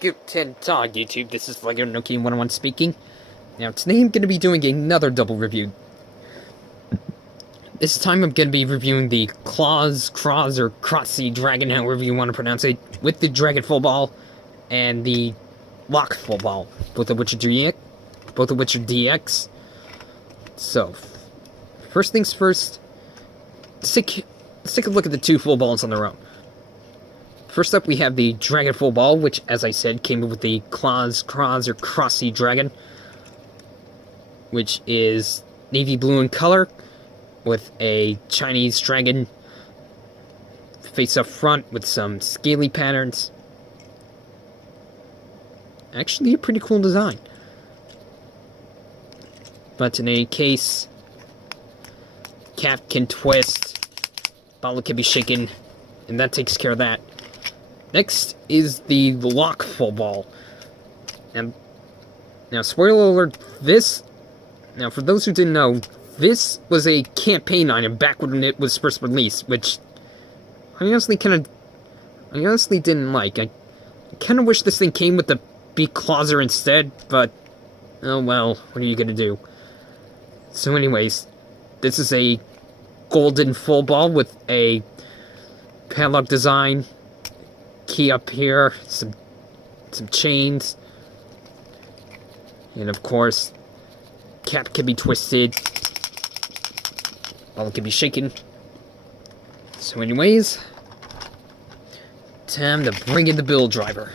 Guten Tag, YouTube. This is Lego Noki 101 speaking. Now, today I'm going to be doing another double review. This time I'm going to be reviewing the crawz, or Cross-ZDragon, however you want to pronounce it, with the Dragon Full Ball and the Lock Full Ball, both of which are DX. So, first things first, let's take a look at the two full balls on their own. First up, we have the Dragon Full Ball, which, as I said, came with the crawz, or Cross-ZDragon, which is navy blue in color, with a Chinese dragon face up front with some scaly patterns. Actually, a pretty cool design. But in any case, cap can twist, bottle can be shaken, and that takes care of that. Next is the Lock Full Ball. And now, spoiler alert, now for those who didn't know, this was a campaign item back when it was first released, which I honestly didn't like. I kind of wish this thing came with the Clawser instead, but oh well, what are you gonna do? So anyways, this is a golden full ball with a padlock design, key up here, some chains, and of course, cap can be twisted, bottle can be shaken. So anyways, time to bring in the build driver.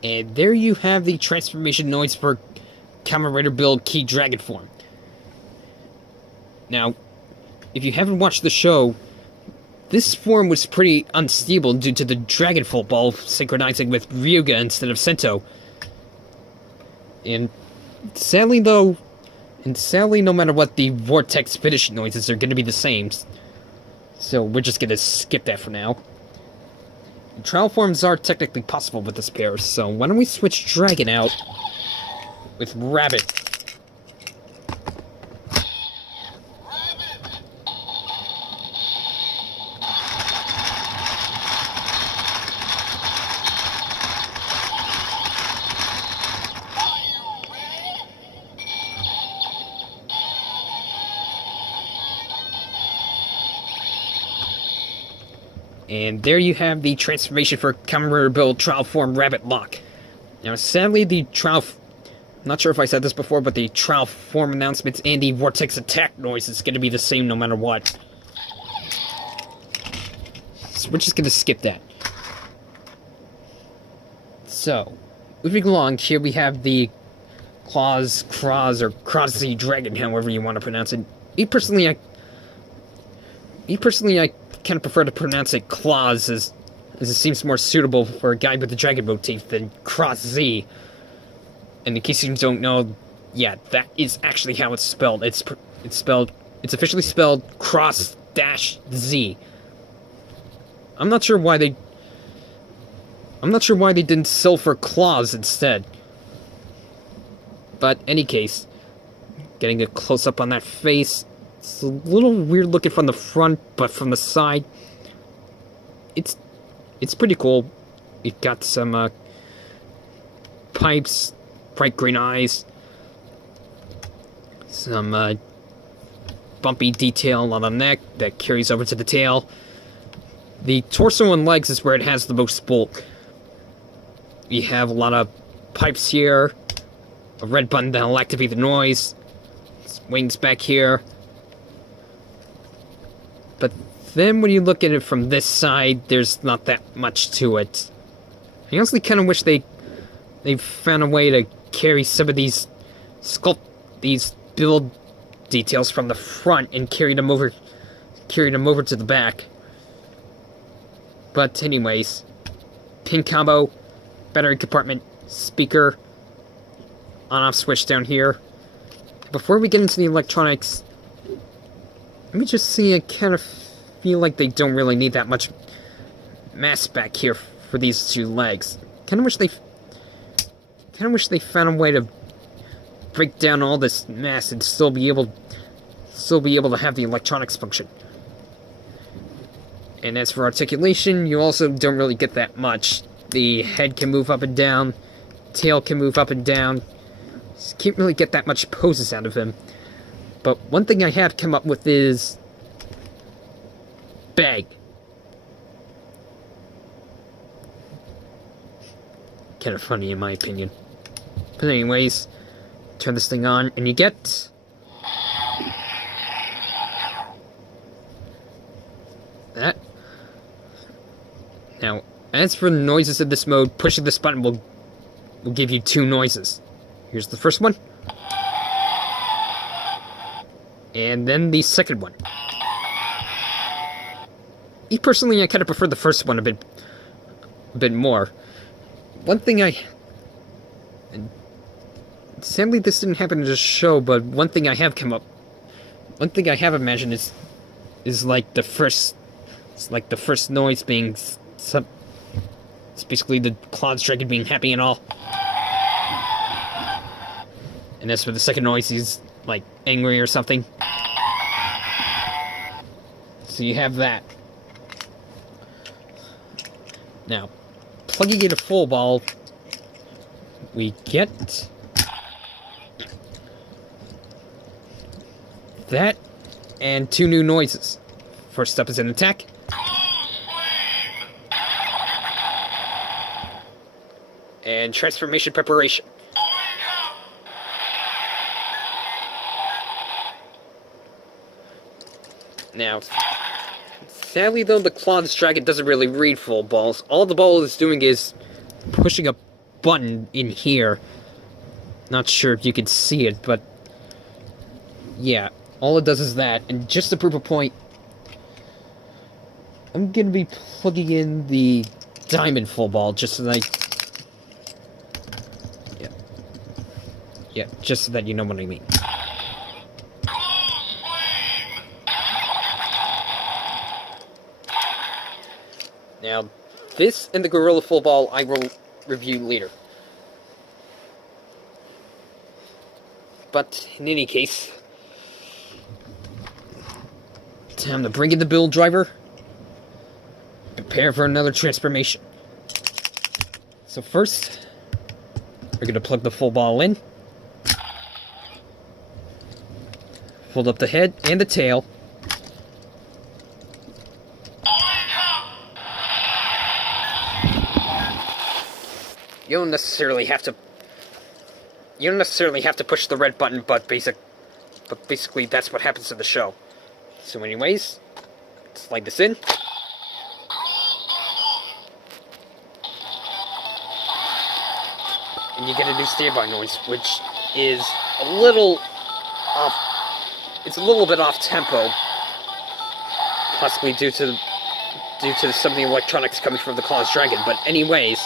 And there you have the transformation noise for Kamen Rider build KeyDragon form. Now, if you haven't watched the show, this form was pretty unstable due to the Dragon Full Ball synchronizing with Ryuga instead of Sento. And sadly, no matter what, the vortex finish noises are going to be the same. So we're just going to skip that for now. Trial forms are technically possible with this pair, so why don't we switch Dragon out with Rabbit. And there you have the transformation for Kamen Rider build trial form Rabbit Lock. Now, sadly, the trial... I'm not sure if I said this before, but the trial form announcements and the vortex attack noise is going to be the same no matter what. So we're just going to skip that. So, moving along, here we have the crawz, or Cross-ZDragon, however you want to pronounce it. Me personally, I kind of prefer to pronounce it crawz, as it seems more suitable for a guy with the dragon motif than Cross-Z. And in case you don't know, yeah, that is actually how it's spelled. It's officially spelled Cross-Z. I'm not sure why they didn't for crawz instead. But any case, getting a close up on that face. It's a little weird looking from the front, but from the side, it's pretty cool. You've got some pipes, bright green eyes, some bumpy detail on the neck that carries over to the tail. The torso and legs is where it has the most bulk. You have a lot of pipes here, a red button that'll activate the noise, wings back here. But then when you look at it from this side, there's not that much to it. I honestly kind of wish they found a way to carry some of these build details from the front and carried them over to the back. But anyways, pin combo, battery compartment, speaker, on-off switch down here. Before we get into the electronics, let me just see, I kind of feel like they don't really need that much mass back here for these two legs. Kind of wish they found a way to break down all this mass and still be able to have the electronics function. And as for articulation, you also don't really get that much. The head can move up and down, tail can move up and down. Just can't really get that much poses out of him. But one thing I have come up with is bag. Kind of funny in my opinion. But anyways, turn this thing on and you get that. Now, as for the noises of this mode, pushing this button will give you two noises. Here's the first one. And then the second one. Me personally, I kind of prefer the first one a bit more. One thing and sadly this didn't happen in this show, but one thing I have imagined is like the first noise being it's basically the ClawsDragon being happy and all. And as for the second noise, he's like angry or something. So you have that. Now, plugging in a full ball, we get that and two new noises. First up is an attack. And transformation preparation. Now, sadly though, the ClawsDragon doesn't really read full balls. All the ball is doing is pushing a button in here. Not sure if you can see it, but yeah, all it does is that. And just to prove a point, I'm gonna be plugging in the diamond full ball just so that yeah, just so that you know what I mean. Now, this and the Gorilla Full Ball I will review later. But, in any case, time to bring in the build driver. Prepare for another transformation. So first, we're going to plug the full ball in. Fold up the head and the tail. You don't necessarily have to push the red button, but basically that's what happens in the show. So anyways, slide this in. And you get a new standby noise, which is a little off. It's a little bit off tempo, possibly due to some of the electronics coming from the ClawsDragon. But anyways.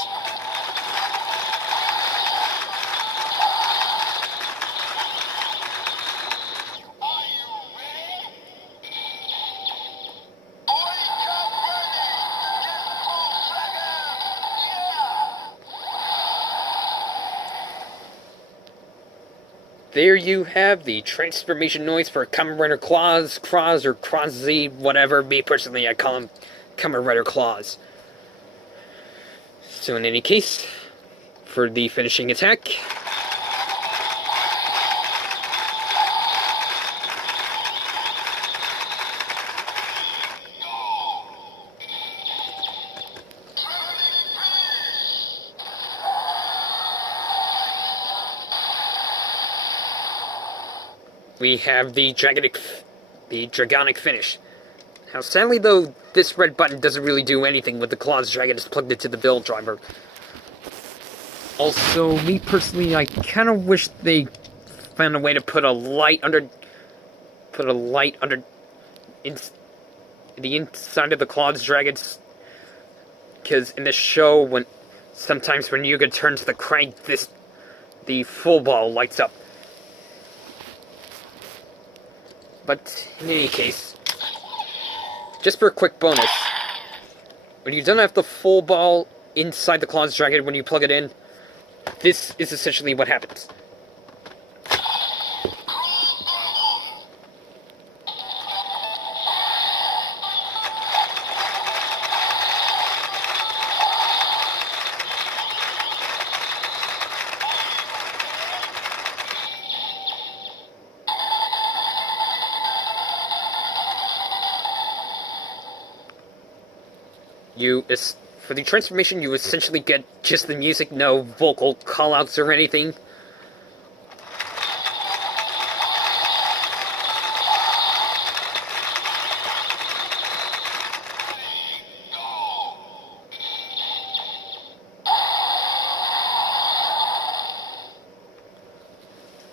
There you have the transformation noise for Kamen Rider Crawz, or ClawsZ, whatever. Me personally, I call him Kamen Rider Crawz. So in any case, for the finishing attack, we have the dragonic finish. Now, sadly though, this red button doesn't really do anything with the ClawsDragon is plugged into the build driver. Also, me personally, I kind of wish they found a way to put a light under put a light under the inside of the ClawsDragons, because in this show, sometimes when Yuga turns the crank, the full ball lights up. But in any case, just for a quick bonus, when you don't have the full ball inside the ClawsDragon when you plug it in, this is essentially what happens. For the transformation, you essentially get just the music, no vocal callouts or anything.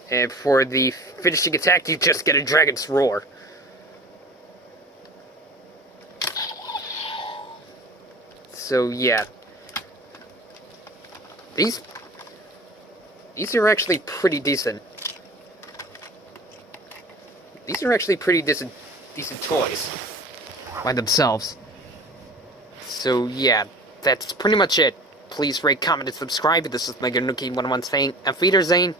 And for the finishing attack, you just get a dragon's roar. So yeah, these are actually pretty decent. These are actually pretty decent toys by themselves. So yeah, that's pretty much it. Please rate, comment, and subscribe. This is Meganuki111 saying, Auf Wiedersehen.